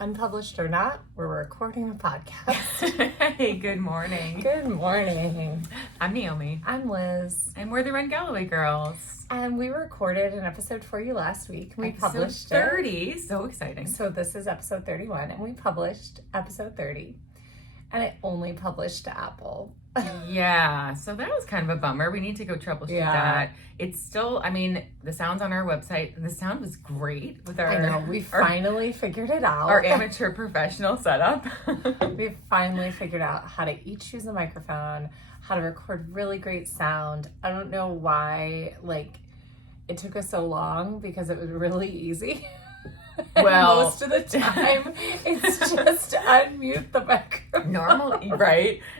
Unpublished or not, we're recording a podcast. Hey, good morning. Good morning. I'm Naomi. I'm Liz. And we're the Ren Galloway girls. And we recorded an episode for you last week. We published 30. it. So exciting. So this is episode 31, and we published episode 30. And it only published to Apple. Yeah, so that was kind of a bummer. We need to go troubleshoot that. It's still, the sound's on our website. The sound was great with our... I know, we finally figured it out. Our amateur professional setup. We finally figured out how to each use a microphone, how to record really great sound. I don't know why, it took us so long because it was really easy. Well, most of the time, it's just unmute the microphone.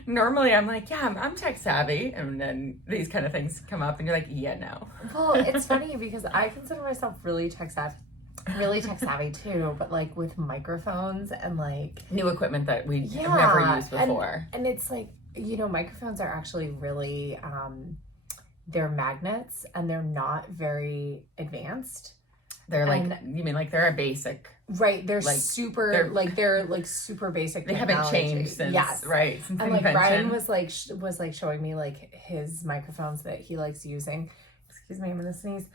Normally, I'm like, yeah, I'm tech savvy. And then these kind of things come up and you're like, yeah, no. Well, it's funny because I consider myself really tech savvy too, but with microphones and new equipment that we have never used before. And it's microphones are actually really, they're magnets and they're not very advanced. They're they're a basic. Right, they're super super basic. They haven't changed since since and invention. Brian was showing me his microphones that he likes using. Excuse me, I'm gonna sneeze.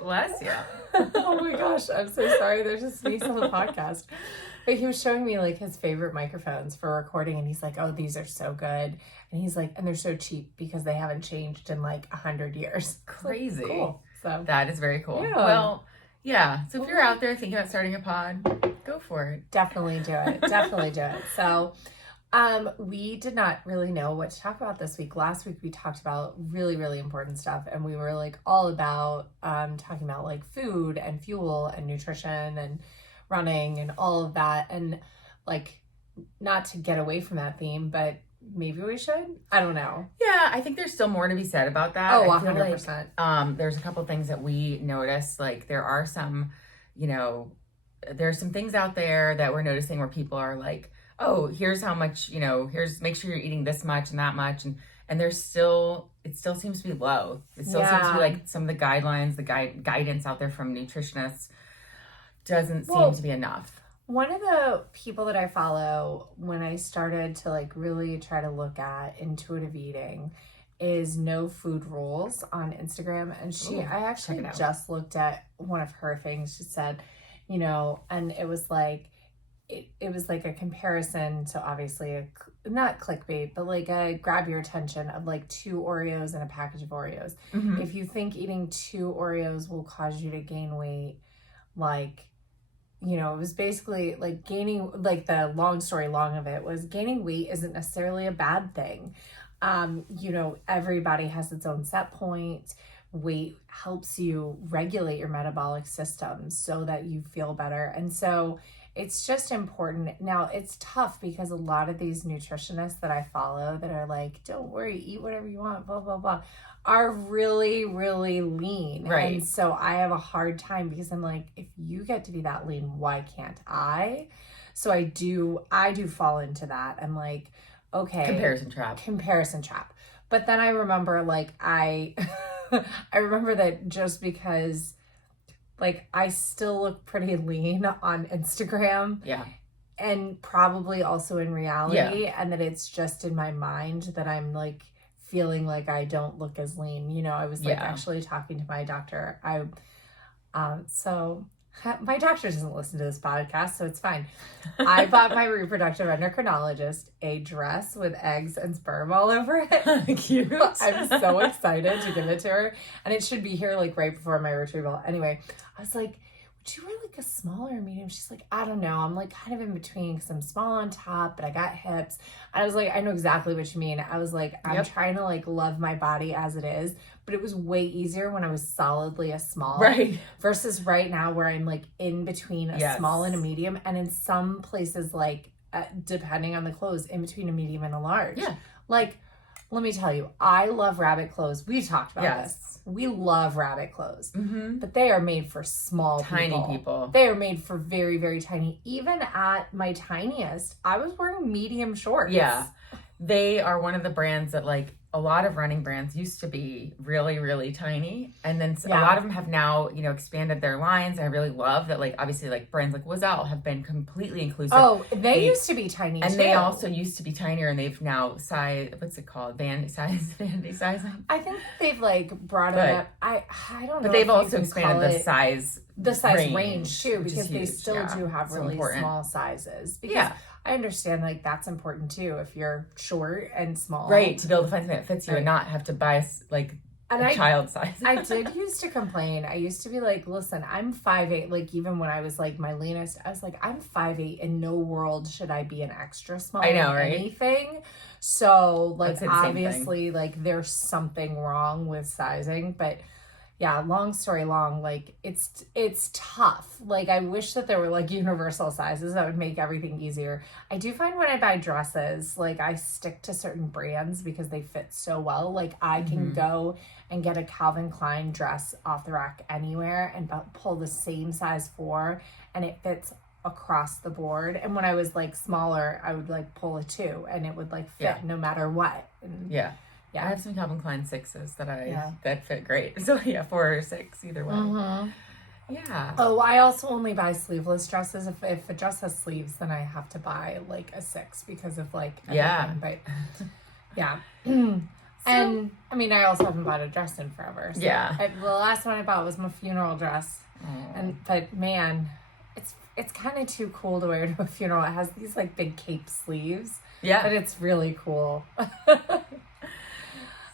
Bless you. Oh my gosh, I'm so sorry. There's a sneeze on the podcast. But he was showing me his favorite microphones for recording, and he's like, "Oh, these are so good," and he's like, "And they're so cheap because they haven't changed in 100 years." Crazy. Cool. So that is very cool. Yeah. Well, yeah. So if you're out there thinking about starting a pod, go for it. Definitely do it. Definitely do it. So, we did not really know what to talk about this week. Last week we talked about really, really important stuff, and we were all about talking about food and fuel and nutrition and running and all of that, and not to get away from that theme, but maybe we should. I don't know. Yeah, I think there's still more to be said about that. Oh, 100%. There's a couple things that we noticed. There are some, there's some things out there that we're noticing where people are like, oh, here's how much, make sure you're eating this much and that much. And there's still, it still seems to be low. It still seems to be some of the guidelines, the guidance out there from nutritionists doesn't seem to be enough. One of the people that I follow when I started to really try to look at intuitive eating is No Food Rules on Instagram. And I actually just looked at one of her things. She said, and it was it was a comparison to obviously not clickbait, but a grab your attention of 2 Oreos and a package of Oreos. Mm-hmm. If you think eating 2 Oreos will cause you to gain weight, it was basically gaining, the long story long of it was gaining weight isn't necessarily a bad thing. Everybody has its own set point. Weight helps you regulate your metabolic system so that you feel better. And so it's just important. Now it's tough because a lot of these nutritionists that I follow that are don't worry, eat whatever you want, blah, blah, blah, are really, really lean. Right. And so I have a hard time because I'm if you get to be that lean, why can't I? So I do fall into that. I'm okay. Comparison trap. But then I remember I remember that just because I still look pretty lean on Instagram. Yeah. And probably also in reality. And that it's just in my mind that I'm feeling I don't look as lean. I was actually talking to my doctor. My doctor doesn't listen to this podcast, so it's fine. I bought my reproductive endocrinologist a dress with eggs and sperm all over it. Cute. I'm so excited to give it to her. And it should be here right before my retrieval. Anyway, I was would you wear a small or medium? She's I don't know. I'm kind of in between because I'm small on top, but I got hips. I was I know exactly what you mean. I was I'm trying to love my body as it is, but it was way easier when I was solidly a small. Right. Versus right now where I'm in between a small and a medium. And in some places, depending on the clothes, in between a medium and a large. Yeah. Let me tell you, I love rabbit clothes. We talked about this. We love rabbit clothes, but they are made for tiny people. They are made for very, very tiny. Even at my tiniest, I was wearing medium shorts. Yeah. They are one of the brands that a lot of running brands used to be really, really tiny. And then a lot of them have now, you know, expanded their lines. I really love that, like, obviously, like, brands like Wazelle have been completely inclusive. Oh, they used to be tiny, and too. they also used to be tinier, and they've now what's it called? Vanity sizing? I think they've, like, brought it up. I don't know. But they've also expanded the size range too, because they still do have really small sizes. Because I understand, like, that's important too if you're short and small, right? To be able to find something that fits you and not have to buy like a child size. I did used to complain. I used to be like, listen, I'm 5'8". Like, even when I was like my leanest, I was like, I'm 5'8". In no world should I be an extra small. I know, right? Anything. So, like, obviously, like, there's something wrong with sizing, but yeah, long story long, like, it's tough. Like, I wish that there were, like, universal sizes that would make everything easier. I do find when I buy dresses, like, I stick to certain brands because they fit so well. Like, I can go and get a Calvin Klein dress off the rack anywhere and pull the same size 4, and it fits across the board. And when I was, like, smaller, I would, like, pull a 2 and it would, like, fit no matter what. And yeah. I have some Calvin Klein 6s that fit great. So 4 or 6 either way. Yeah. Oh, I also only buy sleeveless dresses. If a dress has sleeves, then I have to buy like a 6 because of like everything. But yeah. And I mean, I also haven't bought a dress in forever. So the last one I bought was my funeral dress. But man, it's kind of too cool to wear to a funeral. It has these like big cape sleeves. Yeah. But it's really cool.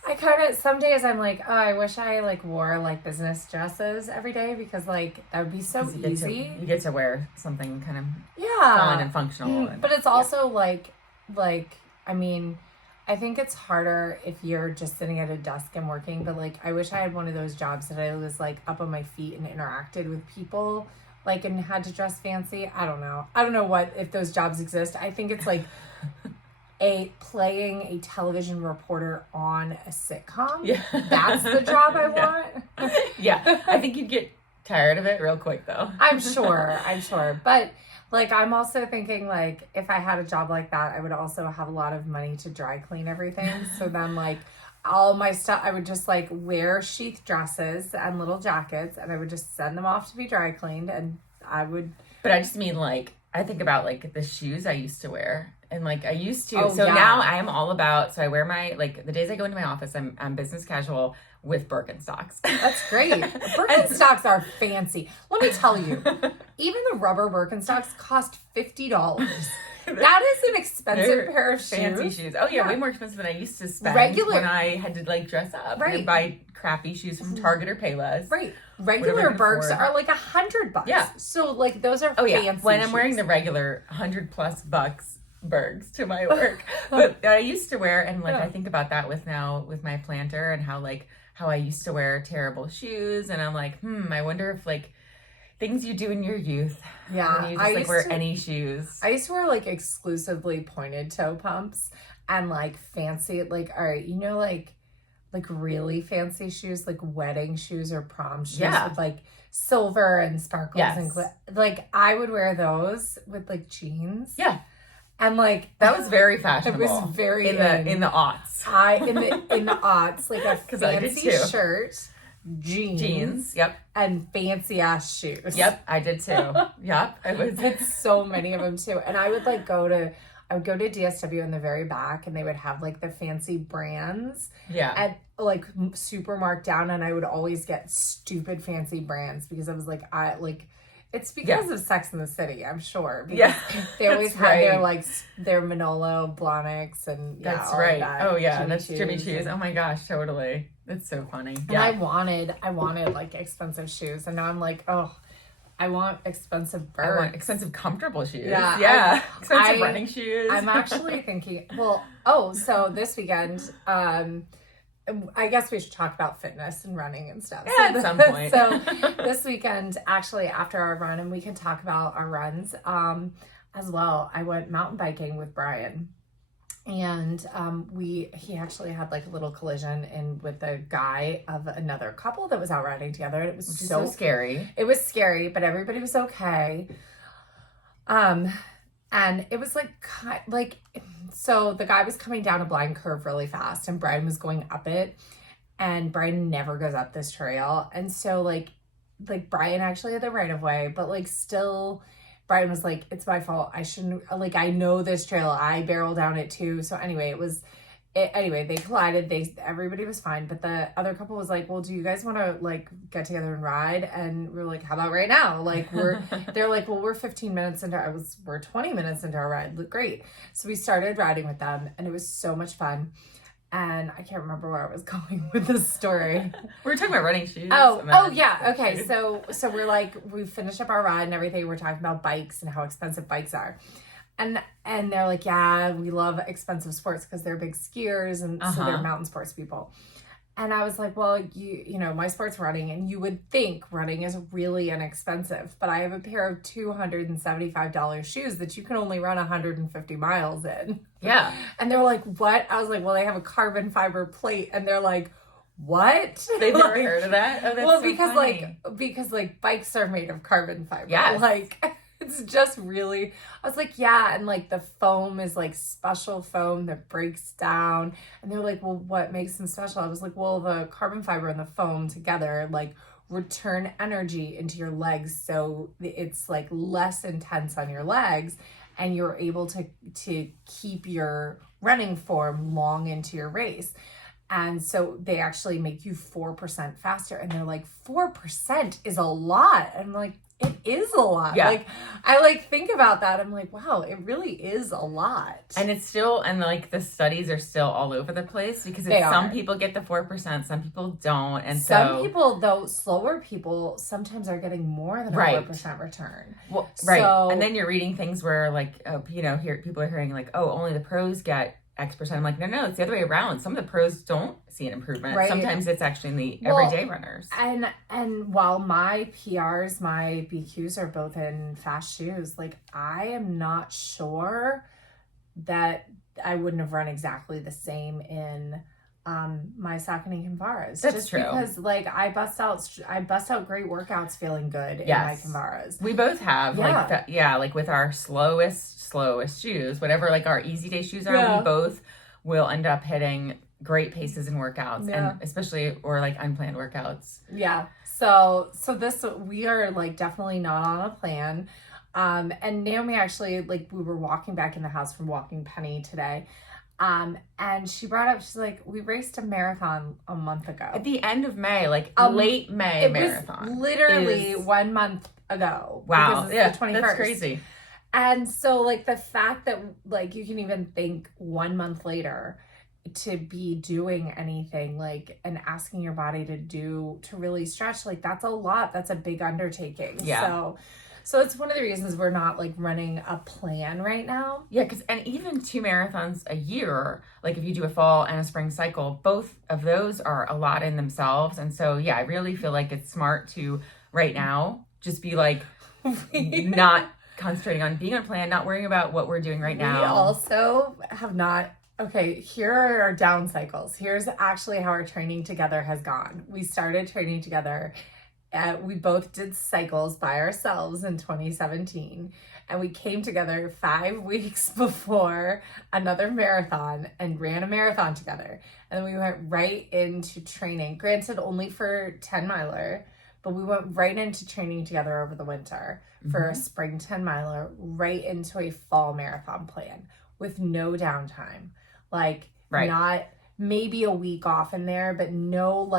I kind of, some days I'm like, oh, I wish I like wore like business dresses every day because like that would be so easy. You get to wear something kind of fun and functional. But it's also like, I mean, I think it's harder if you're just sitting at a desk and working, but like, I wish I had one of those jobs that I was like up on my feet and interacted with people, like, and had to dress fancy. I don't know what, if those jobs exist. I think it's like playing a television reporter on a sitcom. Yeah. That's the job I want. Yeah. I think you'd get tired of it real quick though. I'm sure. But like, I'm also thinking like, if I had a job like that, I would also have a lot of money to dry clean everything. So then like all my stuff, I would just like wear sheath dresses and little jackets and I would just send them off to be dry cleaned and I would. But I just mean like, I think about like the shoes I used to wear. And like I used to, now I am all about, so I wear my, like the days I go into my office, I'm business casual with Birkenstocks. That's great. Birkenstocks are fancy. Let me tell you, even the rubber Birkenstocks cost $50. That is an expensive pair of shoes. Fancy shoes. Oh yeah, way more expensive than I used to spend when I had to like dress up and buy crappy shoes from Target or Payless. Right. Regular Birks are like $100. Yeah. So like those are fancy when shoes. I'm wearing the regular $100+ Bergs to my work, but I used to wear, and like I think about that with my planter and how I used to wear terrible shoes, and I'm like, I wonder if like things you do in your youth, when you just like wear any shoes. I used to wear like exclusively pointed toe pumps and like fancy, like, all right, you know, like really fancy shoes, like wedding shoes or prom shoes with like silver and sparkles and like I would wear those with like jeans. Yeah. And like that was very fashionable. It was very in the aughts. In the aughts, like a fancy shirt, jeans, and fancy ass shoes. Yep, I did too. Yep, It's so many of them too. And I would like go to DSW in the very back, and they would have like the fancy brands. Yeah. And like super marked down, and I would always get stupid fancy brands because I was like, it's because of Sex in the City, I'm sure. Because they always had their Manolo Blahniks and that's right. That. Oh yeah, that's Jimmy Choos. Oh my gosh, totally. That's so funny. And I wanted like expensive shoes, and now I'm like, oh, I want expensive Birks. I want expensive, comfortable shoes. Yeah. Expensive running shoes. I'm actually thinking. So this weekend, I guess we should talk about fitness and running and stuff. Yeah, at some point. So this weekend, actually after our run, and we can talk about our runs as well, I went mountain biking with Brian. And he actually had like a little collision with a guy of another couple that was out riding together. And it was so scary. It was scary, but everybody was okay. And it was like, so the guy was coming down a blind curve really fast and Brian was going up it. And Brian never goes up this trail. And so like Brian actually had the right of way, but like still Brian was like, it's my fault. I shouldn't, like, I know this trail. I barrel down it too. So anyway, anyway, they collided. Everybody was fine. But the other couple was like, well, do you guys want to like get together and ride? And we're like, how about right now? Like they're like, well, we're 15 minutes into we're 20 minutes into our ride. Look, great. So we started riding with them and it was so much fun. And I can't remember where I was going with this story. We were talking about running shoes. Oh yeah. Okay. So we're like, we finished up our ride and everything. We're talking about bikes and how expensive bikes are. And they're like, yeah, we love expensive sports because they're big skiers and so they're mountain sports people. And I was like, well, you know, my sport's running and you would think running is really inexpensive, but I have a pair of $275 shoes that you can only run 150 miles in. Yeah. And they're like, what? I was like, well, they have a carbon fiber plate. And they're like, what? They've never heard of that? Oh, that's well, so because funny. because bikes are made of carbon fiber. Yes. Like, it's just really, I was like, yeah. And like the foam is like special foam that breaks down. And they're like, well, what makes them special? I was like, well, the carbon fiber and the foam together, like return energy into your legs. So it's like less intense on your legs and you're able to keep your running form long into your race. And so they actually make you 4% faster. And they're like, 4% is a lot. And I'm like, it is a lot. Yeah. Like, I like think about that. I'm like, wow, it really is a lot. And it's still, and like the studies are still all over the place because some people get the 4%, some people don't. And some people, though, slower people sometimes are getting more than a 4% return. Well, right. So, and then you're reading things where like, you know, here people are hearing like, oh, only the pros get X%. I'm like, no, it's the other way around. Some of the pros don't see an improvement. Right. Sometimes it's actually in the everyday runners. And while my PRs, my BQs are both in fast shoes, like I am not sure that I wouldn't have run exactly the same in my Saucony Kinvaras. That's just true. Because like I bust out great workouts feeling good in my Kinvaras. We both have like with our slowest shoes, whatever like our easy day shoes are, we both will end up hitting great paces in workouts and especially or like unplanned workouts. Yeah. So this, we are like definitely not on a plan. And Naomi actually, like we were walking back in the house from walking Penny today. And she brought up, she's like, we raced a marathon a month ago. At the end of May, like late May marathon. Was literally 1 month ago. Wow. The 21st. That's crazy. And so like the fact that like you can even think 1 month later to be doing anything like and asking your body to really stretch, like that's a lot. That's a big undertaking. Yeah. So it's one of the reasons we're not like running a plan right now. Yeah, and even 2 marathons a year, like if you do a fall and a spring cycle, both of those are a lot in themselves. And so, yeah, I really feel like it's smart to right now just be like not concentrating on being on plan, not worrying about what we're doing right now. We also have not. Okay, here are our down cycles. Here's actually how our training together has gone. We started training together. We both did cycles by ourselves in 2017, and we came together 5 weeks before another marathon and ran a marathon together. And then we went right into training, granted only for 10 miler, but we went right into training together over the winter for a spring 10 miler, right into a fall marathon plan with no downtime. Like not maybe a week off in there, but no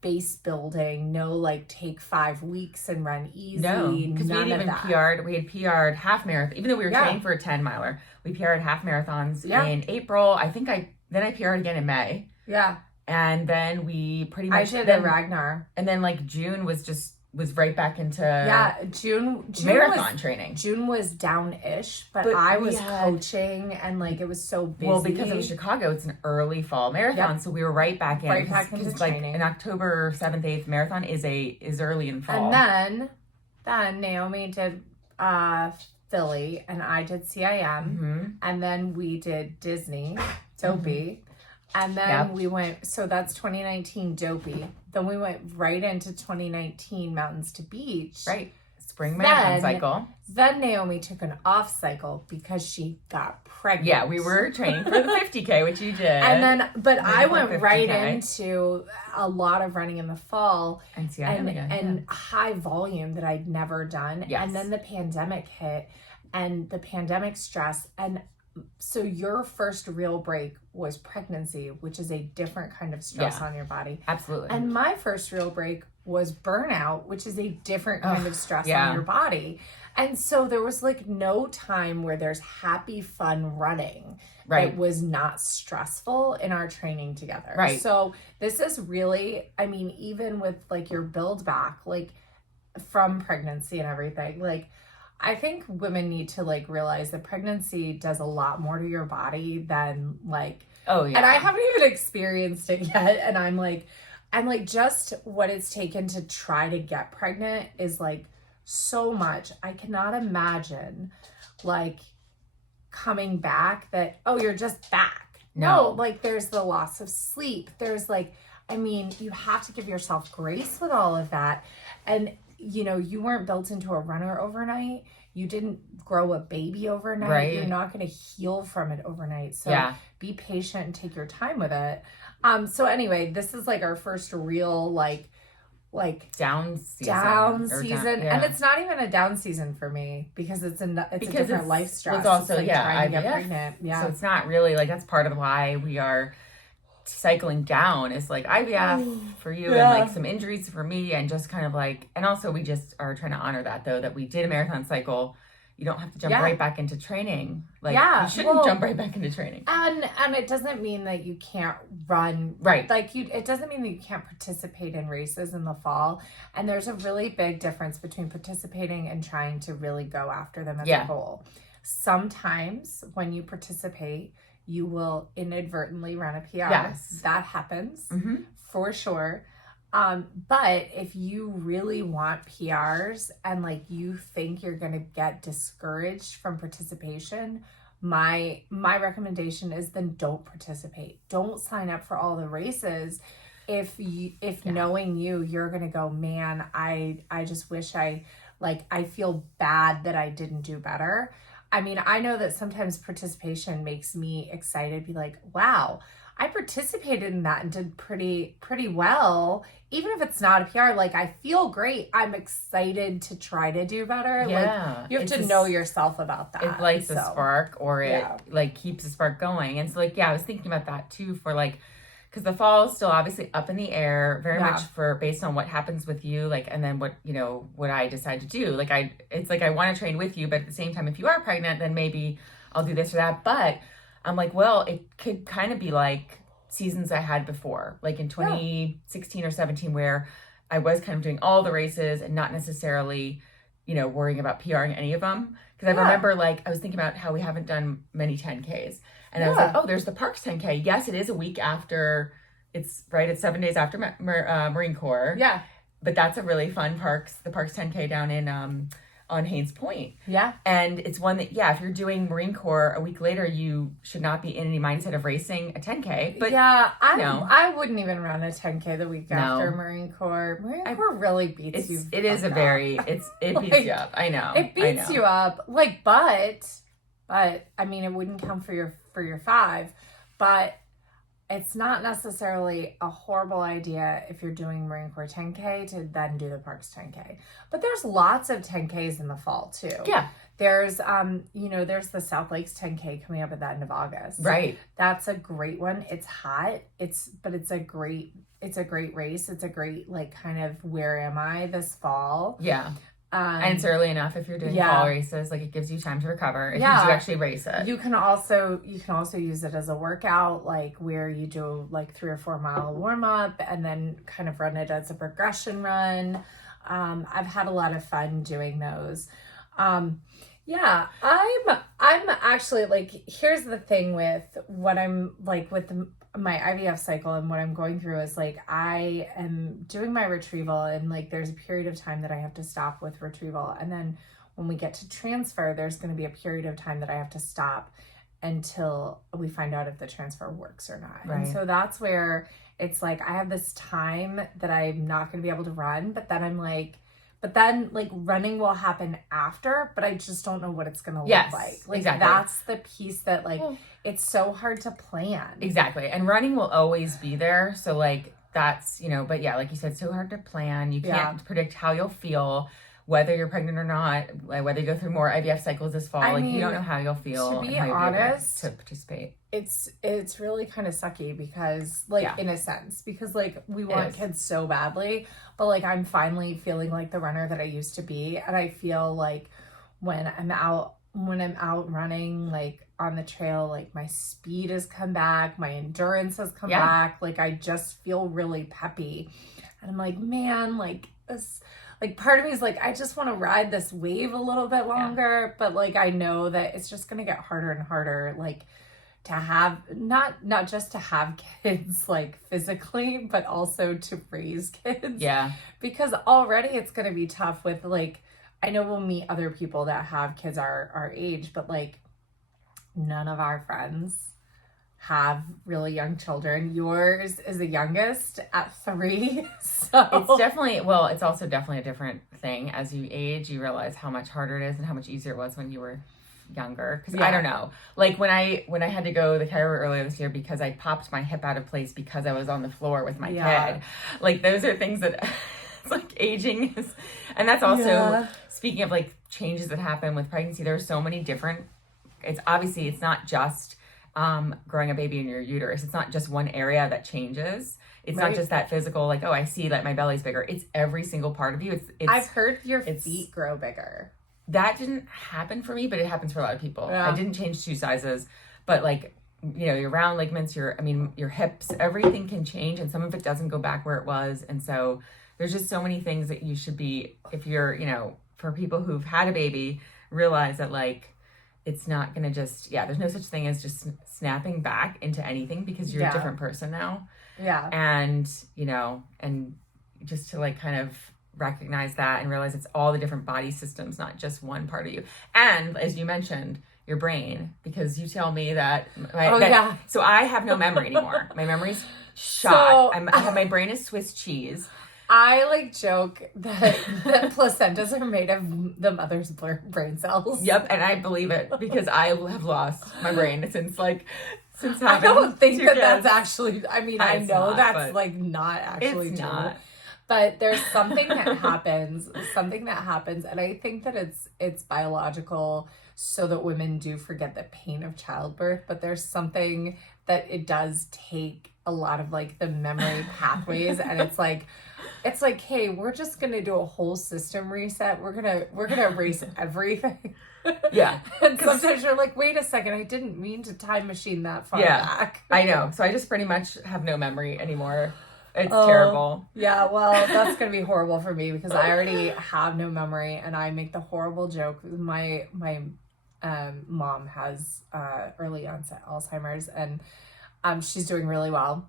base building, no like take 5 weeks and run easy. No, because we had even PR'd. We had PR'd half marathon, even though we were training for a 10 miler. We PR'd half marathons in April. I think I PR'd again in May. Yeah, and then we pretty much I did a Ragnar, and then like June was right back into June marathon training. June was down-ish, but I was coaching and like it was so busy. Well, because it was Chicago, it's an early fall marathon, so we were right back in. Right back into like training. An October 7th, 8th marathon is early in fall. And then Naomi did Philly and I did CIM, and then we did Disney Dopey. And then we went, so that's 2019 Dopey. Then we went right into 2019 Mountains to Beach. Right. spring marathon cycle. Then Naomi took an off cycle because she got pregnant. Yeah, we were training for the 50K, which you did. And then, but I went right into a lot of running in the fall and high volume that I'd never done. Yes. And then the pandemic hit and the pandemic stress. And so your first real break was pregnancy, which is a different kind of stress on your body. Absolutely. And my first real break was burnout, which is a different kind of stress on your body. And so there was like no time where there's happy, fun running that was not stressful in our training together. Right. So this is really, I mean, even with like your build back, like from pregnancy and everything, like I think women need to like realize that pregnancy does a lot more to your body than like, and I haven't even experienced it yet. And I'm like just what it's taken to try to get pregnant is like so much. I cannot imagine like coming back that, oh, you're just back. No, like there's the loss of sleep. There's like, I mean, you have to give yourself grace with all of that. And you know, you weren't built into a runner overnight. You didn't grow a baby overnight. Right. You're not going to heal from it overnight. So be patient and take your time with it. So anyway, this is like our first real like down season. And it's not even a down season for me because it's a different life stress. It's also trying to get pregnant. So it's not really like, that's part of why we are cycling down is like IVF for you and like some injuries for me and just kind of like, and also we just are trying to honor that though, that we did a marathon cycle. You don't have to jump right back into training. Like you shouldn't jump right back into training. And it doesn't mean that you can't run. Right. Like it doesn't mean that you can't participate in races in the fall. And there's a really big difference between participating and trying to really go after them as a goal. Sometimes when you participate, you will inadvertently run a PR. Yes. That happens for sure. But if you really want PRs and like you think you're going to get discouraged from participation, my recommendation is then don't participate. Don't sign up for all the races. If knowing you're going to go, man, I just wish I feel bad that I didn't do better. I mean, I know that sometimes participation makes me excited, be like, wow, I participated in that and did pretty well. Even if it's not a PR, like I feel great. I'm excited to try to do better. Yeah. Like you have to know yourself about that. It lights a spark or it like keeps a spark going. And so like, I was thinking about that too for like, because the fall is still obviously up in the air, very much based on what happens with you, like, and then what I decide to do. Like it's like I want to train with you, but at the same time, if you are pregnant, then maybe I'll do this or that. But I'm like, well, it could kind of be like seasons I had before, like in 2016 or 17, where I was kind of doing all the races and not necessarily, worrying about PRing any of them. Because I remember like, I was thinking about how we haven't done many 10Ks. And I was like, oh, there's the Parks 10K. Yes, it is a week after. It's 7 days after Marine Corps. Yeah. But that's a really fun the Parks 10K down in on Haynes Point. Yeah. And it's one that, if you're doing Marine Corps a week later, you should not be in any mindset of racing a 10K. But I wouldn't even run a 10K the week after Marine Corps. Marine Corps really beats you. It is a very, it beats you up. I know. It beats you up. Like, but I mean, it wouldn't count for your 5, but it's not necessarily a horrible idea if you're doing Marine Corps 10K to then do the Parks 10K. But there's lots of 10Ks in the fall too. Yeah. There's there's the South Lakes 10K coming up at the end of August. Right. That's a great one. It's hot. It's a great race. It's a great like kind of where am I this fall? Yeah. And it's early enough if you're doing fall races, like it gives you time to recover if you do actually race it. You can also use it as a workout, like where you do like 3 or 4 mile warm up and then kind of run it as a progression run. I've had a lot of fun doing those. I'm actually like, here's the thing with what I'm like with my IVF cycle and what I'm going through is like I am doing my retrieval and like there's a period of time that I have to stop with retrieval, and then when we get to transfer there's going to be a period of time that I have to stop until we find out if the transfer works or not. Right. And so that's where it's like I have this time that I'm not going to be able to run, but then I'm like But then like running will happen after, but I just don't know what it's going to look like. Like exactly. that's the piece that like it's so hard to plan. Exactly. And running will always be there. So like that's, you know, but yeah, like you said, so hard to plan. You can't predict how you'll feel, whether you're pregnant or not, like whether you go through more IVF cycles this fall. Like you don't know how you'll feel. To be honest, to participate. It's really kind of sucky because like in a sense, because like we want kids so badly, but like I'm finally feeling like the runner that I used to be. And I feel like when I'm out running, like on the trail, like my speed has come back, my endurance has come back. Like I just feel really peppy. And I'm like, man, like this, like part of me is like, I just want to ride this wave a little bit longer. But like, I know that it's just going to get harder and harder. Like to have, not just to have kids like physically, but also to raise kids. Yeah. Because already it's going to be tough with like, I know we'll meet other people that have kids our age, but like none of our friends have really young children. Yours is the youngest at 3. So it's definitely, well, it's also definitely a different thing. As you age, you realize how much harder it is and how much easier it was when you were younger. Because I don't know, like when I had to go to the chiro earlier this year because I popped my hip out of place because I was on the floor with my kid. Like those are things that it's like aging is, and that's also speaking of like changes that happen with pregnancy. There are so many different. It's obviously it's not just growing a baby in your uterus. It's not just one area that changes. It's not just that physical, like, oh, I see like my belly's bigger. It's every single part of you. It's I've heard your feet grow bigger. That didn't happen for me, but it happens for a lot of people. I didn't change shoe sizes, but like, you know, your round ligaments, your hips, everything can change, and some of it doesn't go back where it was. And so there's just so many things that you should be, if you're, you know, for people who've had a baby, realize that like, it's not going to just, there's no such thing as just snapping back into anything because you're a different person now. Yeah. And, you know, and just to like kind of recognize that and realize it's all the different body systems, not just one part of you. And as you mentioned, your brain, because you tell me that, so I have no memory anymore. My memory's shot. My brain is Swiss cheese. I like joke that placentas are made of the mother's brain cells. Yep, and I believe it because I have lost my brain since having I don't think that kids. That's actually. I mean, I know that's like not actually true. Not. But there's something that happens. And I think that it's biological, so that women do forget the pain of childbirth. But there's something that it does take a lot of like the memory pathways, and it's like, hey, we're just gonna do a whole system reset. We're gonna erase everything. Yeah. And sometimes you're like, wait a second, I didn't mean to time machine that far back. I know. So I just pretty much have no memory anymore. It's terrible. Yeah, well, that's gonna be horrible for me because I already have no memory, and I make the horrible joke. My mom has early onset Alzheimer's, and she's doing really well.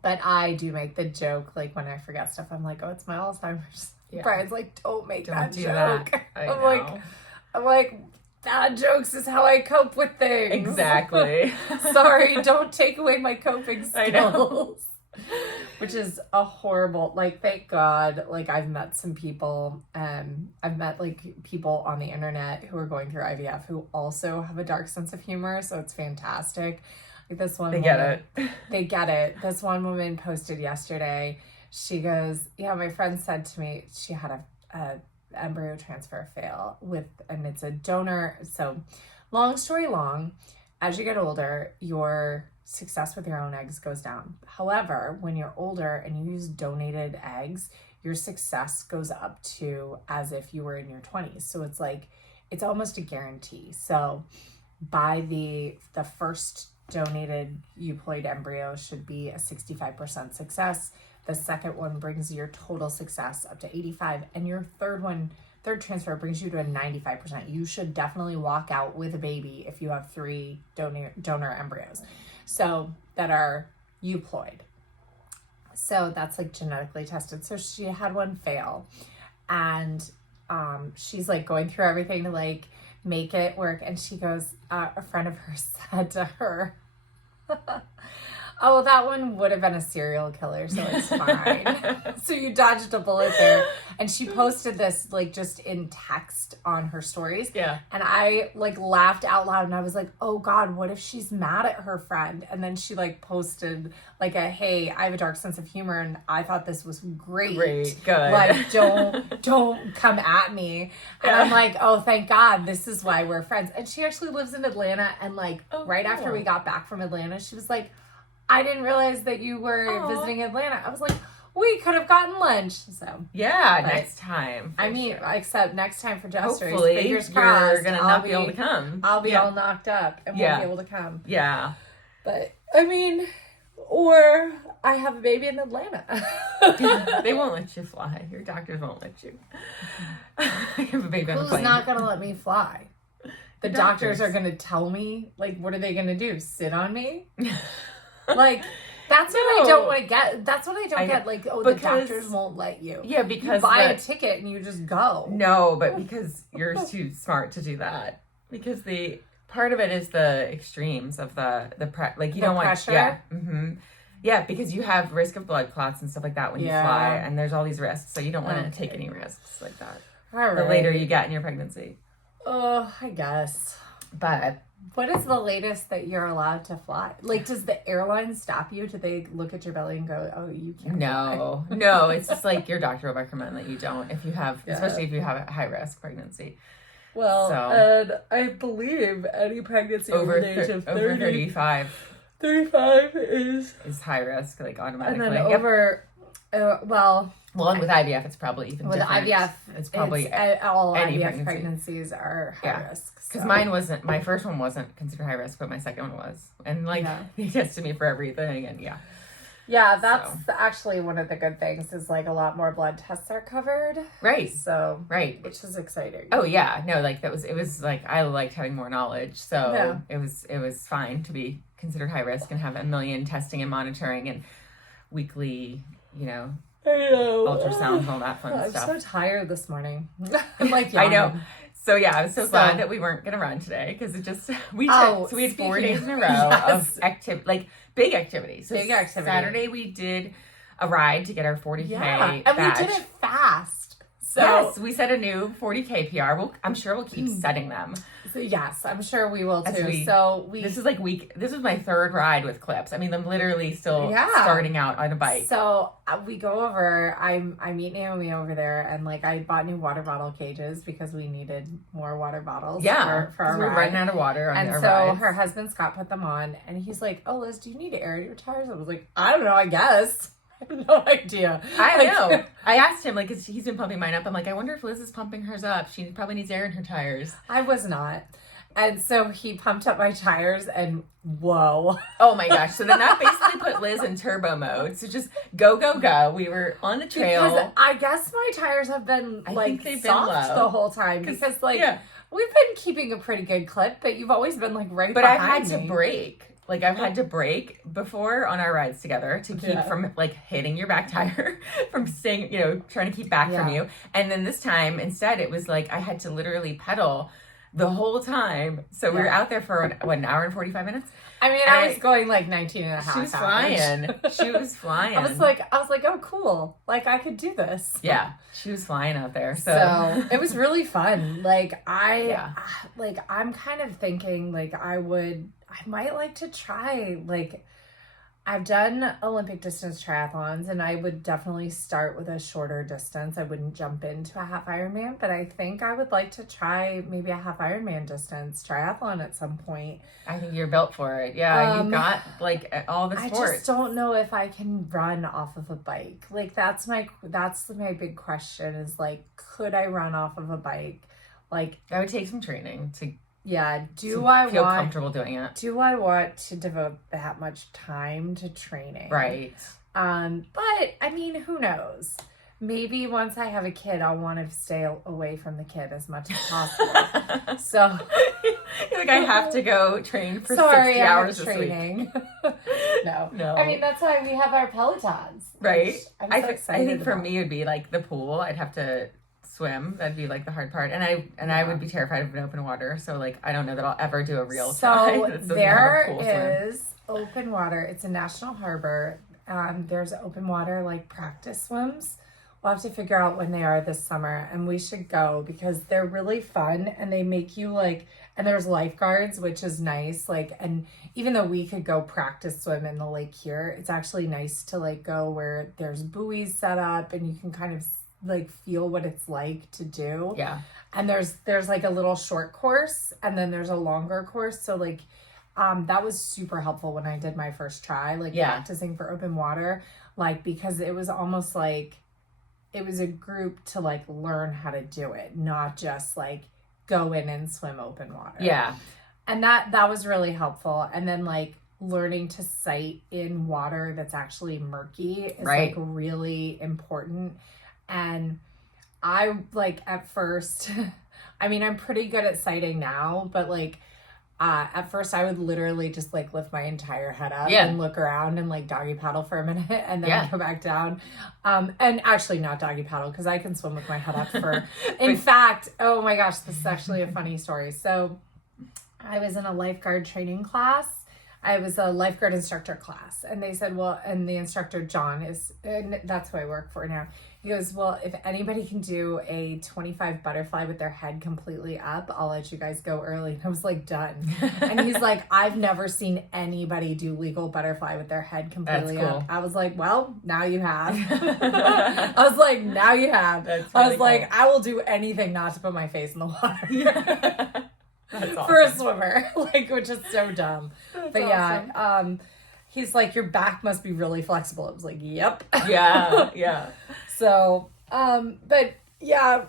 But I do make the joke, like when I forget stuff, I'm like, oh, it's my Alzheimer's. Yeah. Brian's like, don't make that joke. That. I'm like, bad jokes is how I cope with things. Exactly. Sorry, don't take away my coping skills. Which is a horrible, like, thank God, like, I've met some people, I've met, like, people on the internet who are going through IVF who also have a dark sense of humor, so it's fantastic. Like, this one They get it. This one woman posted yesterday, she goes, yeah, my friend said to me, she had a embryo transfer fail and it's a donor, so long story long, as you get older, your success with your own eggs goes down. However, when you're older and you use donated eggs, your success goes up to as if you were in your 20s. So it's like, it's almost a guarantee. So by the first donated euploid embryo should be a 65% success. The second one brings your total success up to 85, and your third transfer brings you to a 95%. You should definitely walk out with a baby if you have 3 donor embryos. So that are euploid. So that's like genetically tested. So she had one fail, and she's like going through everything to like make it work. And she goes, a friend of hers said to her, Oh, that one would have been a serial killer, so it's fine. So you dodged a bullet there. And she posted this, like, just in text on her stories. Yeah. And I, like, laughed out loud, and I was like, oh, God, what if she's mad at her friend? And then she, like, posted, like, hey, I have a dark sense of humor, and I thought this was great. Great, good. Like, don't come at me. And I'm like, oh, thank God, this is why we're friends. And she actually lives in Atlanta, and, like, right after we got back from Atlanta, she was like, I didn't realize that you were visiting Atlanta. I was like, we could have gotten lunch. So yeah, next time. I mean, except next time for Just Race, hopefully fingers crossed, you're gonna not be able to come. I'll be all knocked up and won't be able to come. Yeah. But I mean, or I have a baby in Atlanta. They won't let you fly. Your doctors won't let you. I have a baby on the plane. Who's not gonna let me fly? The doctors are gonna tell me, like, what are they gonna do? Sit on me? Like, that's what I don't want to get. That's what I don't get. Like, the doctors won't let you. Yeah, because you buy a ticket and you just go. No, but because you're too smart to do that. Because the part of it is the extremes of the like you don't want pressure. Yeah, yeah, because you have risk of blood clots and stuff like that when you fly, and there's all these risks, so you don't want to take any risks like that. All right. The later you get in your pregnancy. Oh, I guess. But what is the latest that you're allowed to fly? Like, does the airline stop you? Do they look at your belly and go, oh, you can't No, no. It's just like your doctor will recommend that you don't if you have, especially if you have a high-risk pregnancy. Well, and I believe any pregnancy over the age of 30, over 35 is high risk, like automatically. And then over, well, with IVF, it's probably even with different. IVF, it's probably all any IVF pregnancies are high risk. Because mine wasn't, my first one wasn't considered high risk, but my second one was. And like, they tested me for everything, and Yeah, that's actually one of the good things is like a lot more blood tests are covered. Right. So, right. Which is exciting. Oh yeah. No, like it was like, I liked having more knowledge. So it was fine to be considered high risk and have a million testing and monitoring and weekly, ultrasounds and all that fun stuff. I'm so tired this morning. I'm like, I know. So I was so glad that we weren't going to run today because it just, we had 4 days in a row of big activities. So big activity. Saturday we did a ride to get our 40K badge. And we did it fast. So yes, we set a new 40K PR. I'm sure we'll keep setting them. So yes, I'm sure we will too. This is this was my 3rd ride with Clips. I mean, I'm literally still starting out on a bike. So we go over, I meet Naomi over there, and like I bought new water bottle cages because we needed more water bottles for our ride. We're running out of water on our rides. And so her husband Scott put them on, and he's like, oh Liz, do you need to air your tires? I was like, I don't know, I guess. I have no idea. I know. I asked him, because he's been pumping mine up. I'm like, I wonder if Liz is pumping hers up. She probably needs air in her tires. I was not. And so he pumped up my tires and whoa. Oh my gosh. So then that basically put Liz in turbo mode. So just go, go, go. We were on the trail. Because I guess my tires have been soft the whole time. Because we've been keeping a pretty good clip, but you've always been right behind me. But I've had to brake. I've had to brake before on our rides together to keep from hitting your back tire, from staying, trying to keep back from you. And then this time, instead, it was I had to literally pedal the whole time. So we were out there for an hour and 45 minutes. I mean, I was going 19 and a half. She was flying. She was flying. I was like, oh, cool. I could do this. Yeah. She was flying out there. So it was really fun. I'm kind of thinking I might like to try, I've done Olympic distance triathlons, and I would definitely start with a shorter distance. I wouldn't jump into a half Ironman, but I think I would like to try maybe a half Ironman distance triathlon at some point. I think you're built for it. Yeah, you've got all the sports. I just don't know if I can run off of a bike. That's my big question is could I run off of a bike? That would take some training to feel comfortable doing it. Do I want to devote that much time to training? Right. But I mean, who knows? Maybe once I have a kid, I'll want to stay away from the kid as much as possible. So you're I have to go train for 60 hours this week. No. I mean, that's why we have our Pelotons. Right. I'm so excited. I think for me, it would be the pool. I'd have to swim. That'd be the hard part, and I would be terrified of an open water, so I don't know that I'll ever do a real try. So there is open water. It's a national harbor. There's open water like practice swims. We'll have to figure out when they are this summer, and we should go because they're really fun and they make you like, and there's lifeguards, which is nice. Like, and even though we could go practice swim in the lake here, it's actually nice to like go where there's buoys set up and you can kind of like feel what it's like to do. Yeah. And there's like a little short course and then there's a longer course. So like, that was super helpful when I did my first try, like practicing for open water, like, because it was almost like, it was a group to like learn how to do it, not just like go in and swim open water. Yeah. And that was really helpful. And then like learning to sight in water that's actually murky is like really important. And I like at first, I mean, I'm pretty good at sighting now, but like at first I would literally just like lift my entire head up and look around and like doggy paddle for a minute and then go back down. And actually not doggy paddle because I can swim with my head up for, in fact, oh my gosh, this is actually a funny story. So I was in a lifeguard training class. I was a lifeguard instructor class and they said, well, and the instructor, John, and that's who I work for now. He goes, well, if anybody can do a 25 butterfly with their head completely up, I'll let you guys go early. And I was like, done. And he's like, I've never seen anybody do legal butterfly with their head completely up. I was like, well, now you have. I was like, now you have. That's really I was like, I will do anything not to put my face in the water. That's awesome. For a swimmer, like, which is so dumb. That's but awesome. Yeah, he's like, your back must be really flexible. I was like, yep. Yeah. So, but yeah,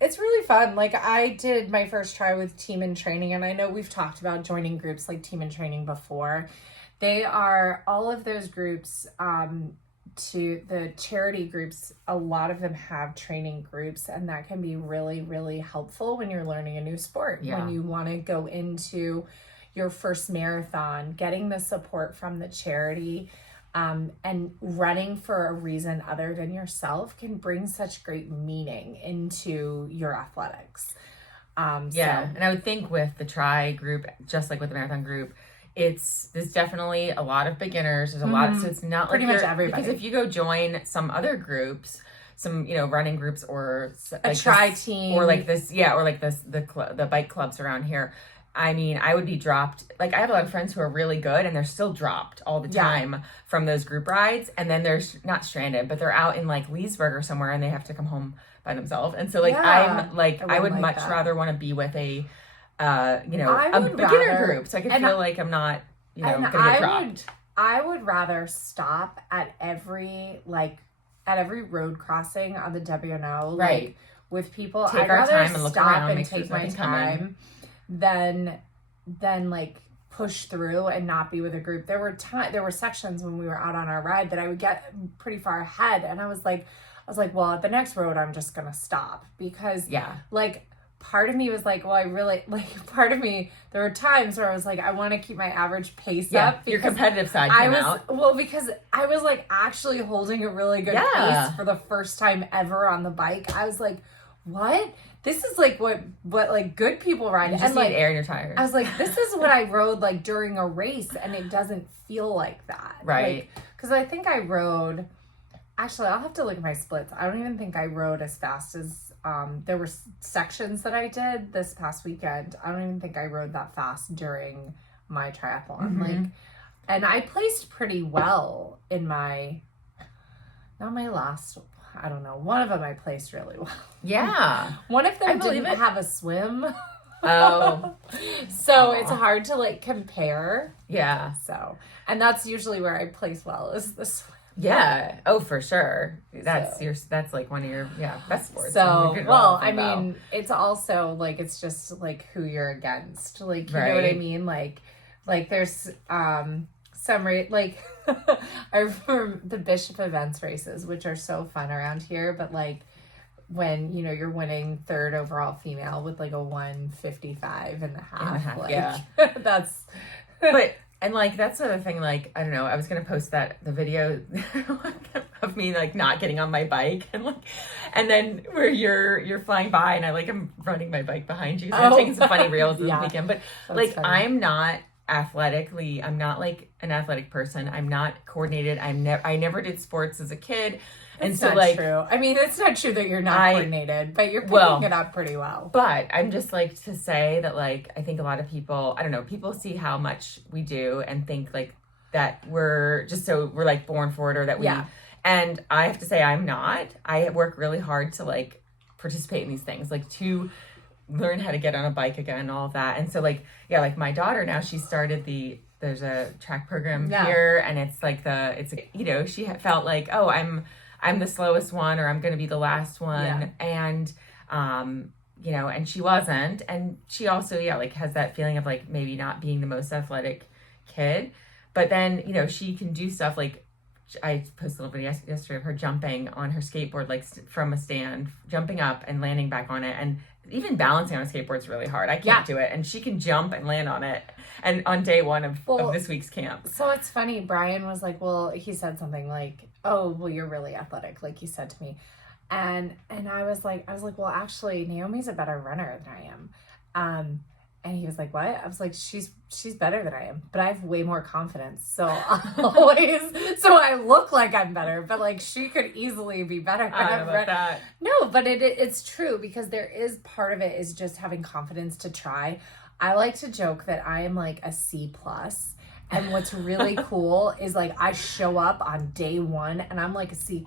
it's really fun. Like I did my first try with Team in Training, and I know we've talked about joining groups like Team in Training before. They are all of those groups, to the charity groups, a lot of them have training groups, and that can be really, really helpful when you're learning a new sport. Yeah. When you want to go into your first marathon, getting the support from the charity, and running for a reason other than yourself can bring such great meaning into your athletics. And I would think with the try group, just like with the marathon group, there's definitely a lot of beginners. There's a lot, so it's not pretty like much everybody. Because if you go join some other groups, some running groups or like a try team or like this, or like the bike clubs around here. I mean, I would be dropped. Like I have a lot of friends who are really good, and they're still dropped all the time from those group rides, and then they're not stranded, but they're out in like Leesburg or somewhere, and they have to come home by themselves. And so like I'm like I would much rather want to be with a a beginner group, so I can feel like I'm not, gonna get dropped. I would rather stop at every road crossing on the WNO, like with people. I'd rather stop and take my time than like push through and not be with a group. There were sections when we were out on our ride that I would get pretty far ahead, and I was like, well, at the next road, I'm just gonna stop because like. Part of me was like, well, I really, like, part of me, there were times where I was like, I want to keep my average pace up. Your competitive side came out. Well, because I was, like, actually holding a really good pace for the first time ever on the bike. I was like, what? This is, like, what like, good people ride. You just need air in your tires. I was like, this is what I rode, like, during a race, and it doesn't feel like that. Right. Because I think I rode, actually, I'll have to look at my splits. I don't even think I rode as fast as, there were sections that I did this past weekend. I don't even think I rode that fast during my triathlon. Mm-hmm. And I placed pretty well in not my last, I don't know. One of them I placed really well. Yeah. One of them didn't have a swim. Oh. So it's hard to like compare. Yeah. So, and that's usually where I place well is the swim. Yeah. Oh, for sure. That's like one of your best sports. So, well, I mean, it's also like it's just like who you're against. Like, you know what I mean? Like there's some like I remember the Bishop events races, which are so fun around here, but like when you're winning third overall female with like a 1:55 and a half, like that's And, like, that's the other thing, like, I don't know, I was going to post the video of me, like, not getting on my bike, and then where you're flying by, and I'm running my bike behind you, so I'm taking some funny reels this weekend, but, that's like, funny. athletically, I'm not like an athletic person. I'm not coordinated. I never did sports as a kid. And It's so not like, true. I mean, it's not true that you're not coordinated, but you're picking it up pretty well. But I'm just like to say that like, I think a lot of people, I don't know, people see how much we do and think like that we're like born for it, or that we, and I have to say I'm not. I work really hard to like participate in these things, like to learn how to get on a bike again and all of that. And so like, yeah, like my daughter now, she started there's a track program here, and it's like you know, she felt like, oh, I'm the slowest one, or I'm going to be the last one. And, you know, and she wasn't. And she also, like has that feeling of like maybe not being the most athletic kid, but then, you know, she can do stuff like, I posted a little video yesterday of her jumping on her skateboard, like from a stand, jumping up and landing back on it. And even balancing on a skateboard is really hard. I can't do it. And she can jump and land on it. And on day one of this week's camp. So it's funny. Brian was like, well, he said something like, oh, well, you're really athletic, like he said to me. And I was like, well, actually, Naomi's a better runner than I am. And he was like, what? I was like, she's better than I am, but I have way more confidence. So I look like I'm better, but like she could easily be better. I don't know about that. No, but it's true, because there is part of it is just having confidence to try. I like to joke that I am like a C+. And what's really cool is like I show up on day one and I'm like a C+.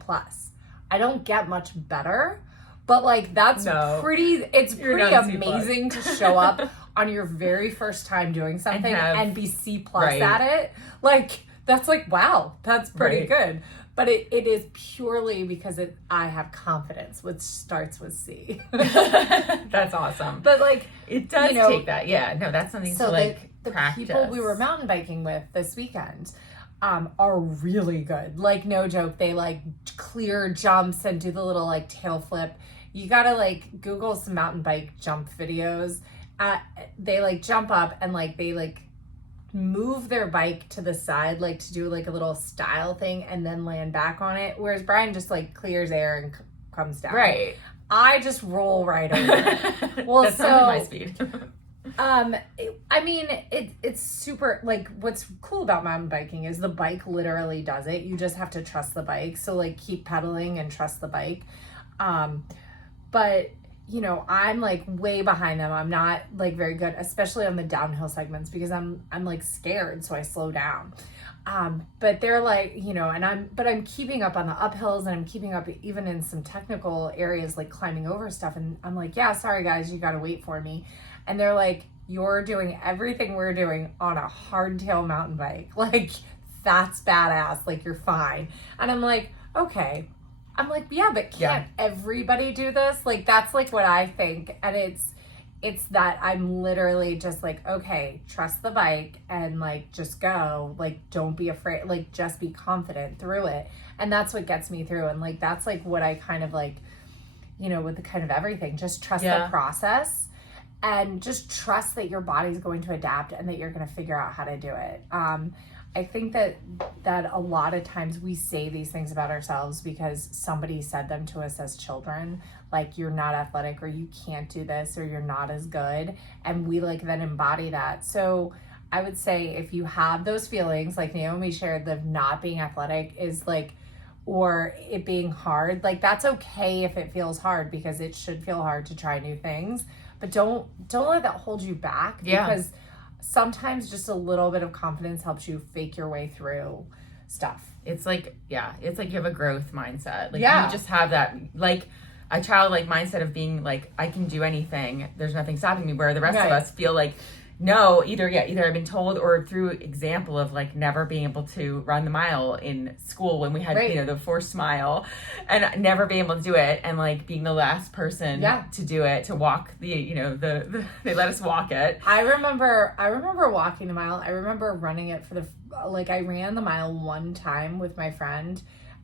I don't get much better, but like that's pretty amazing to show up on your very first time doing something and be C+ at it. Like that's like, wow, that's pretty good. But it is purely because I have confidence, which starts with C. That's awesome. But like it does take that. Yeah, no, that's something to like practice. The people we were mountain biking with this weekend are really good. Like no joke, they like clear jumps and do the little like tail flip. You gotta like Google some mountain bike jump videos. They like jump up and like they like move their bike to the side, like to do like a little style thing, and then land back on it. Whereas Brian just like clears air and comes down. Right. I just roll right over. Well, that's not my speed. I mean, it's super, like, what's cool about mountain biking is the bike literally does it. You just have to trust the bike. So like keep pedaling and trust the bike. But you know, I'm like way behind them. I'm not like very good, especially on the downhill segments, because I'm like scared, so I slow down. But they're like, you know, and I'm keeping up on the uphills, and I'm keeping up even in some technical areas like climbing over stuff. And I'm like, yeah, sorry guys, you got to wait for me. And they're like, you're doing everything we're doing on a hardtail mountain bike. Like that's badass. Like you're fine. And I'm like, okay. I'm like, yeah, but can't everybody do this? Like, that's like what I think. And it's that I'm literally just like, okay, trust the bike and like, just go, like, don't be afraid, like, just be confident through it. And that's what gets me through. And like, that's like what I kind of like, you know, with the kind of everything, just trust the process and just trust that your body's going to adapt and that you're going to figure out how to do it. I think that a lot of times we say these things about ourselves because somebody said them to us as children, like you're not athletic or you can't do this or you're not as good. And we like then embody that. So I would say if you have those feelings, like Naomi shared, of not being athletic is like, or it being hard, like that's okay if it feels hard, because it should feel hard to try new things, but don't let that hold you back, because sometimes just a little bit of confidence helps you fake your way through stuff. It's like, it's like you have a growth mindset. Like you just have that, like a childlike mindset of being like, I can do anything. There's nothing stopping me. Where the rest of us feel like, no, either I've been told or through example of like never being able to run the mile in school when we had, you know, the forced mile, and never being able to do it, and like being the last person to do it, to walk the, you know, the they let us walk it. I remember walking the mile. I remember running it for I ran the mile one time with my friend,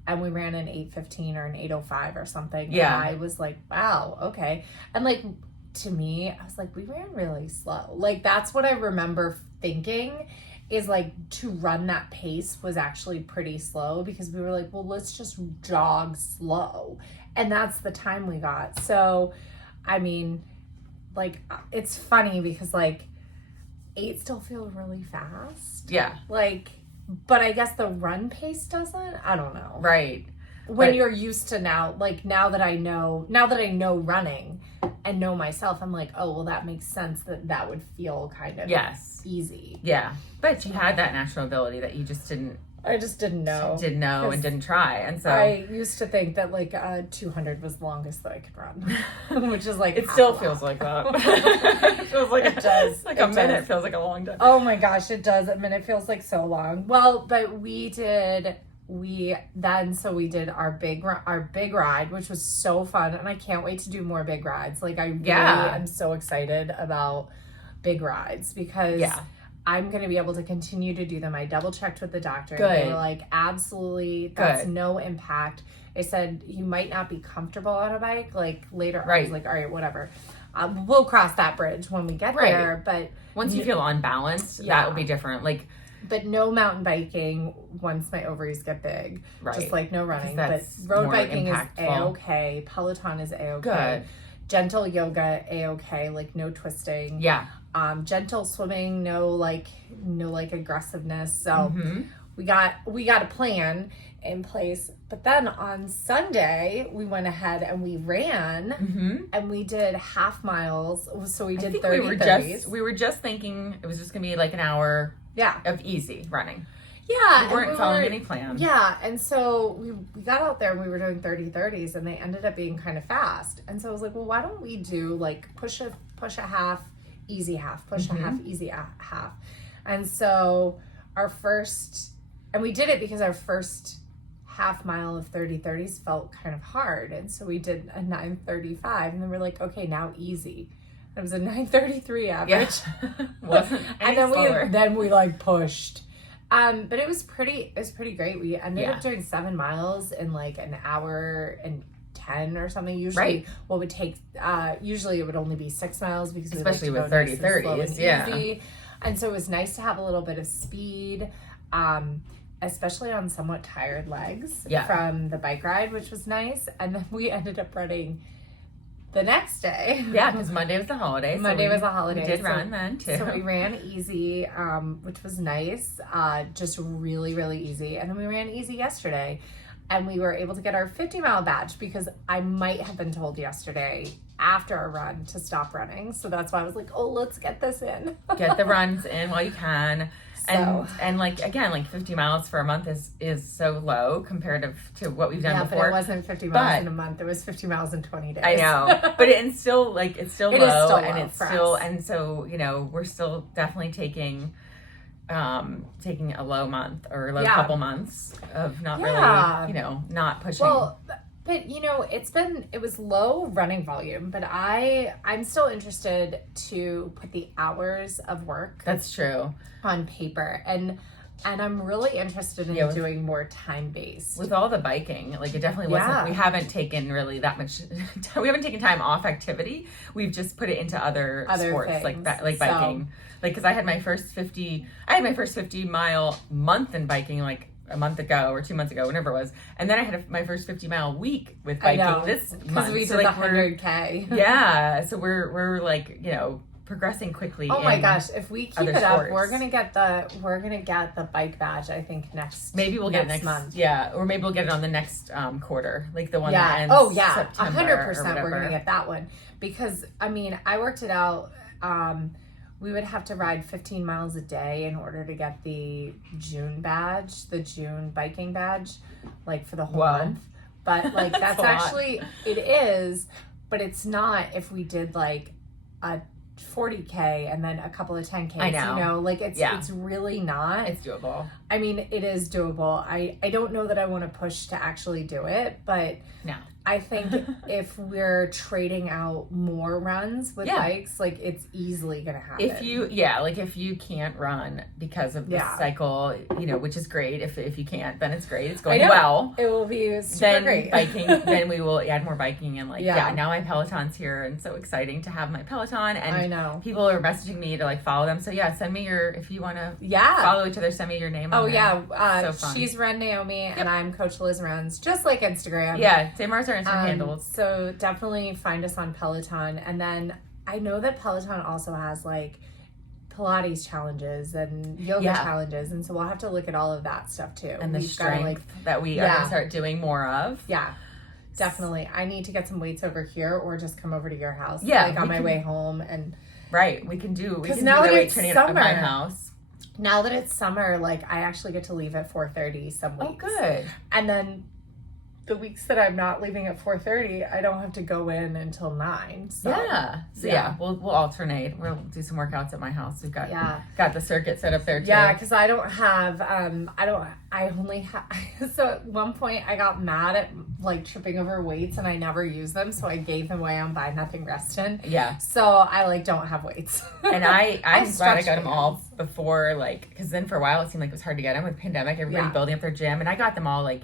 and we ran an 8:15 or an 8:05 or something. Yeah. And I was like, wow, okay. And like, to me, I was like, we ran really slow. Like, that's what I remember thinking, is like to run that pace was actually pretty slow, because we were like, well, let's just jog slow. And that's the time we got. So, I mean, like, it's funny because like 8 still feels really fast. Yeah. Like, but I guess the run pace doesn't. I don't know. Right. When you're used to now that I know running and know myself, I'm like, oh, well, that makes sense that would feel kind of easy. Yeah. But you had that natural ability that you just didn't. I just didn't know. Didn't know and didn't try. And so I used to think that like 200 was the longest that I could run, which is like it still feels like that. It feels like it does. Like a minute feels like a long time. Oh my gosh, it does. A minute feels like so long. Well, but we did our big ride, which was so fun, and I can't wait to do more big rides. Like I really am so excited about big rides because I'm going to be able to continue to do them. I double checked with the doctor. Good. They were like, absolutely, that's no impact. They said you might not be comfortable on a bike. Like later, I was like, all right, whatever. We'll cross that bridge when we get there. But once you feel unbalanced, that will be different. Like, but no mountain biking once my ovaries get big. Right. Just like no running. But road biking impactful. Is A-okay. Peloton is A-okay. Good. Gentle yoga, A-okay. Like no twisting. Yeah. Gentle swimming, no aggressiveness. So we got a plan in place. But then on Sunday we went ahead and we ran and we did half miles. So we did 30. We were just thinking it was just gonna be like an hour of easy running. Yeah. We weren't following any plan. Yeah. And so we got out there and we were doing 30s and they ended up being kind of fast. And so I was like, well, why don't we do like push a half, easy half, push a half, easy half. And so we did it because our first half mile of 30s felt kind of hard. And so we did a 9:35 and then we're like, okay, now easy. It was a 9:33 average. Yeah. Wasn't any and slower. then we like pushed. But it was pretty great. We ended up doing 7 miles in like an hour and 10 or something. Usually what would take usually it would only be 6 miles because especially we with 30s easy. And so it was nice to have a little bit of speed, especially on somewhat tired legs from the bike ride, which was nice. And then we ended up running the next day. Yeah, because Monday was the holiday. We did run then too. So we ran easy, which was nice. Just really, really easy. And then we ran easy yesterday. And we were able to get our 50-mile badge because I might have been told yesterday after a run to stop running. So that's why I was like, oh, let's get this in. Get the runs in while you can. And like, again, like 50 miles for a month is so low comparative to what we've done before. But it wasn't 50 miles in a month. It was 50 miles in 20 days. I know. But it's still low. And so, we're still definitely taking a low month or a low couple months of not really, not pushing. Well, but it was low running volume, but I'm still interested to put the hours of work. That's true. On paper. And I'm really interested in doing more time-based. With all the biking, like it definitely wasn't, we haven't taken really that much, we haven't taken time off activity. We've just put it into other sports things. like biking. Like, cause I had my first 50 mile month in biking, like a month ago or 2 months ago, whenever it was. And then I had my first 50 mile week with biking this month. Because we did the 100K. Yeah. So we're like, progressing quickly. Oh my gosh! If we keep it up, we're gonna get the bike badge. I think maybe we'll get it next month. Yeah, or maybe we'll get it on the next quarter, like the one that ends. Oh yeah, September 100%. We're gonna get that one because I worked it out. We would have to ride 15 miles a day in order to get the June badge, the June biking badge, like for the whole month. But like that's actually it is, but it's not if we did like a 40K and then a couple of 10Ks. I know. It's really not. It's doable. I mean, it is doable. I don't know that I want to push to actually do it, but no. I think if we're trading out more runs with bikes, like it's easily gonna happen. If you can't run because of the cycle, which is great. If you can't, then it's great. It's going well. It will be super great. Biking, then we will add more biking and now my Peloton's here and so exciting to have my Peloton. And I know people are messaging me to like follow them. So send me if you want to follow each other, send me your name. So fun. She's Run Naomi and I'm Coach Liz Runs, just like Instagram. Yeah, same as our Instagram handles. So definitely find us on Peloton. And then I know that Peloton also has like Pilates challenges and yoga challenges, and so we'll have to look at all of that stuff too. And the strength that we are going to start doing more of. Yeah, definitely. I need to get some weights over here, or just come over to your house. Yeah, like on my way home, and we can do the that weight it's training summer, at my house. Now that it's summer, like I actually get to leave at 4:30 some weeks. Oh, good. And then the weeks that I'm not leaving at 4:30, I don't have to go in until 9. So we'll alternate. We'll do some workouts at my house. We've got the circuit set up there too. Yeah, because I don't have I only have so at one point I got mad at like tripping over weights and I never use them, so I gave them away on Buy Nothing Reston. Yeah. So I like don't have weights. And I'm glad I got them all before, like, because then for a while it seemed like it was hard to get them with the pandemic. Everybody building up their gym, and I got them all like.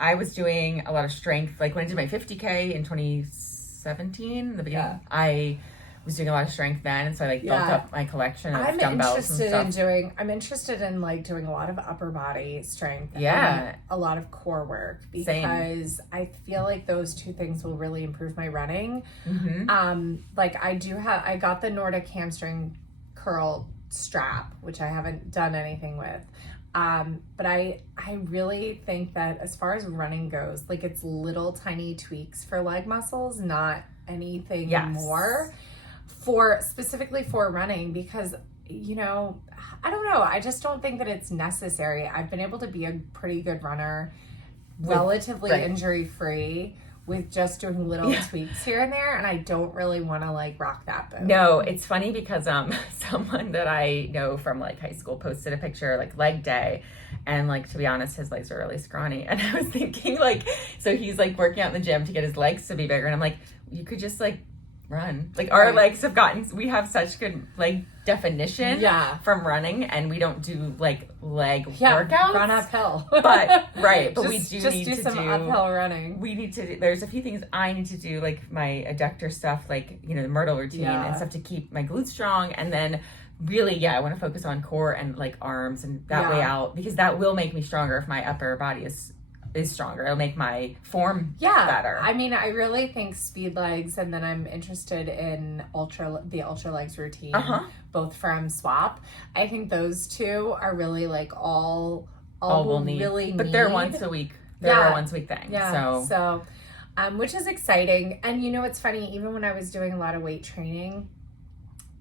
I was doing a lot of strength, like when I did my 50K in 2017, the beginning, I was doing a lot of strength then, and so I built up my collection of dumbbells and stuff. I'm interested in like doing a lot of upper body strength and a lot of core work, because I feel like those two things will really improve my running. Like I got the Nordic hamstring curl strap, which I haven't done anything with. But I really think that as far as running goes, like it's little tiny tweaks for leg muscles, not anything more specifically for running, because, you know, I don't know. I just don't think that it's necessary. I've been able to be a pretty good runner, relatively injury free, with just doing little tweaks here and there, and I don't really want to like rock that boat. No, it's funny because someone that I know from like high school posted a picture like leg day, and like, to be honest, his legs are really scrawny, and I was thinking like, so he's like working out in the gym to get his legs to be bigger, and I'm like, you could just like run. Like our legs we have such good leg definition from running, and we don't do like leg workouts. Run uphill. But we just need do to some uphill running. We need to there's a few things I need to do, like my adductor stuff, like, you know, the Myrtle routine and stuff to keep my glutes strong, and then really I want to focus on core and like arms and that way out, because that will make me stronger if my upper body is stronger. It'll make my form better. I mean, I really think speed legs, and then I'm interested in the ultra legs routine, both from Swap. I think those two are really like all we'll need. Really but need. They're once a week. They're a once a week thing. Yeah. So which is exciting. And you know, it's funny, even when I was doing a lot of weight training,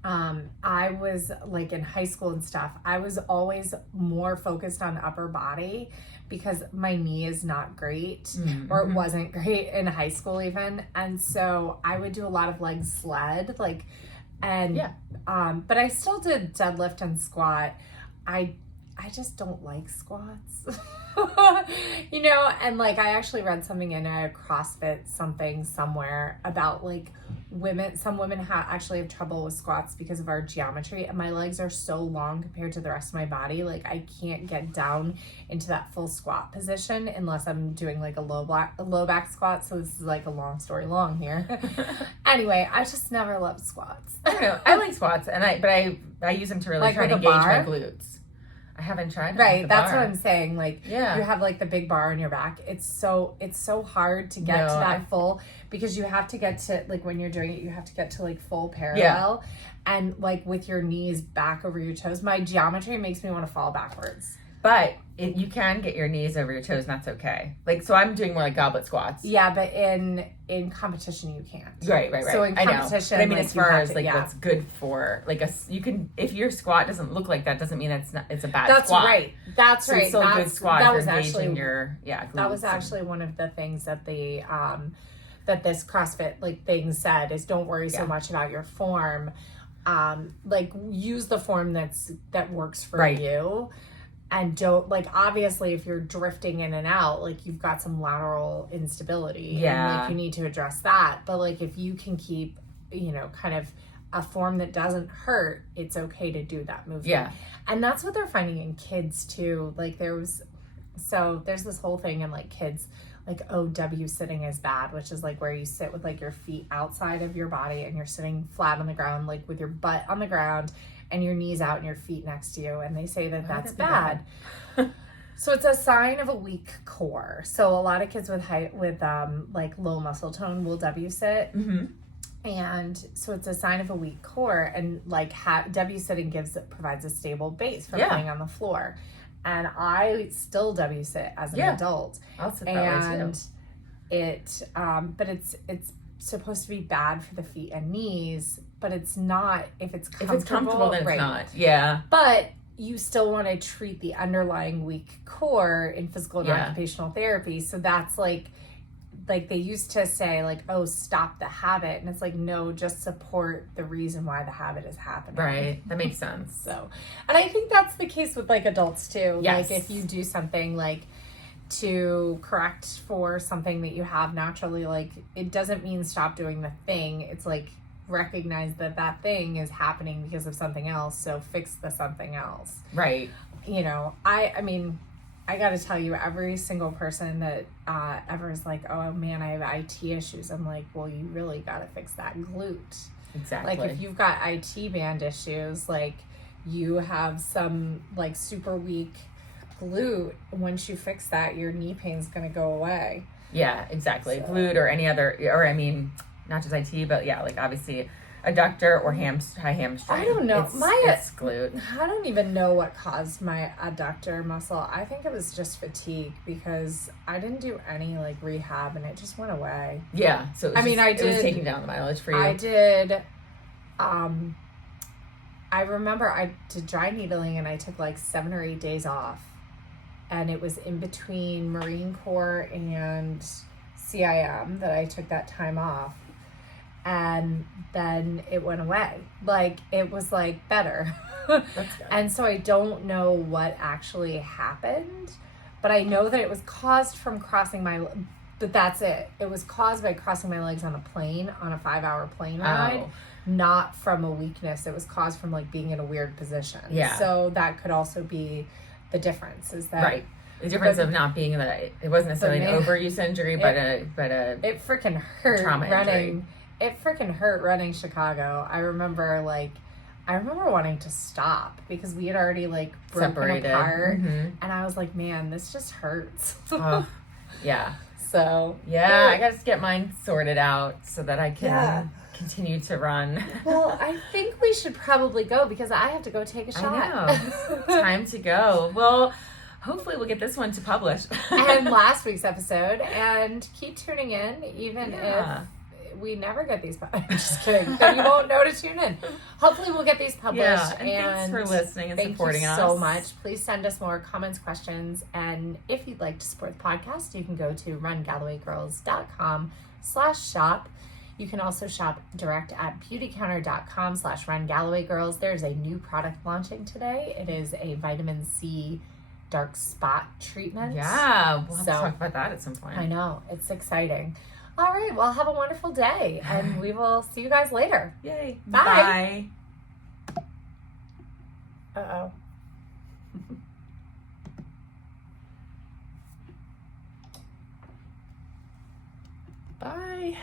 I was like in high school and stuff, I was always more focused on upper body, because my knee is not great, or it wasn't great in high school even. And so I would do a lot of leg sled, like, and, but I still did deadlift and squat. I just don't like squats, you know? And like, I actually read something in a CrossFit somewhere about like some women actually have trouble with squats because of our geometry, and my legs are so long compared to the rest of my body. Like I can't get down into that full squat position unless I'm doing like a low back squat. So this is like a long story long here. Anyway, I just never loved squats. I don't know. I like squats, and I use them to really try to engage my glutes. I haven't tried it. Right, that's what I'm saying. Like, you have like the big bar on your back. It's so hard to get to that full, because you have to get to, like, when you're doing it, you have to get to like full parallel, and like with your knees back over your toes. My geometry makes me want to fall backwards. But you can get your knees over your toes, and that's okay. Like, so I'm doing more like goblet squats. Yeah, but in competition you can't. Right. So in competition, but I mean, like, as far as like what's good for, like, you can, if your squat doesn't look like that, doesn't mean it's a bad squat. That's right. It's still a good squat. That was actually glutes. That was actually one of the things that the that this CrossFit like thing said is, don't worry so much about your form. Like, use the form that works for you. And don't, like, obviously if you're drifting in and out, like, you've got some lateral instability. And like, you need to address that. But like, if you can keep, you know, kind of a form that doesn't hurt, it's okay to do that movement. Yeah. And that's what they're finding in kids too. Like, there's this whole thing in like kids, like OW sitting is bad, which is like where you sit with like your feet outside of your body and you're sitting flat on the ground, like with your butt on the ground and your knees out and your feet next to you. And they say that that's bad. So it's a sign of a weak core. So a lot of kids with like low muscle tone will W sit. And so it's a sign of a weak core, and like W-sitting provides a stable base for playing on the floor. And I still W-sit as an adult. I'll sit that way too. But it's supposed to be bad for the feet and knees, but it's not if it's comfortable. If it's comfortable, then it's not. Yeah. But you still want to treat the underlying weak core in physical and occupational therapy. So that's like they used to say like, oh, stop the habit. And it's like, no, just support the reason why the habit is happening. Right. That makes sense. So, and I think that's the case with like adults too. Yes. Like if you do something like to correct for something that you have naturally, like it doesn't mean stop doing the thing. It's like recognize that thing is happening because of something else. So fix the something else. Right. You know, I mean, I got to tell you, every single person that ever is like, oh man, I have IT issues. I'm like, well, you really got to fix that glute. Exactly. Like if you've got IT band issues, like you have some like super weak glute. Once you fix that, your knee pain's going to go away. Yeah, exactly. So. Glute or any other, or I mean, not just IT, but yeah, like obviously adductor or high hamstring. I don't know. It's glute. I don't even know what caused my adductor muscle. I think it was just fatigue because I didn't do any like rehab and it just went away. Yeah. So it was taking down the mileage for you. I did. I remember I did dry needling and I took like 7 or 8 days off, and it was in between Marine Corps and CIM that I took that time off. And then it went away. Like, it was, like, better. That's good. And so I don't know what actually happened, but I know that it was caused from crossing but that's it. It was caused by crossing my legs on a plane, on a 5-hour plane ride, not from a weakness. It was caused from, like, being in a weird position. Yeah. So that could also be the difference, is that... Right. The difference of not being it wasn't necessarily an overuse injury, but a it freaking hurt trauma running. Injury. It freaking hurt running Chicago. I remember wanting to stop because we had already like broken separated apart, and I was like, man, this just hurts. Yeah. So I got to get mine sorted out so that I can continue to run. Well, I think we should probably go because I have to go take a shot. I know. Time to go. Well, hopefully we'll get this one to publish. And last week's episode, and keep tuning in even if we never get these published. Just kidding. Then you won't know to tune in. Hopefully we'll get these published. Yeah, and thanks for listening and supporting us. Thank you so much. Please send us more comments, questions, and if you'd like to support the podcast, you can go to rungallowaygirls.com/shop. You can also shop direct at beautycounter.com/rungallowaygirls. There's a new product launching today. It is a vitamin C dark spot treatment. Yeah, we'll have to talk about that at some point. I know. It's exciting. All right. Well, have a wonderful day, and we will see you guys later. Yay. Bye. Uh-oh. Bye.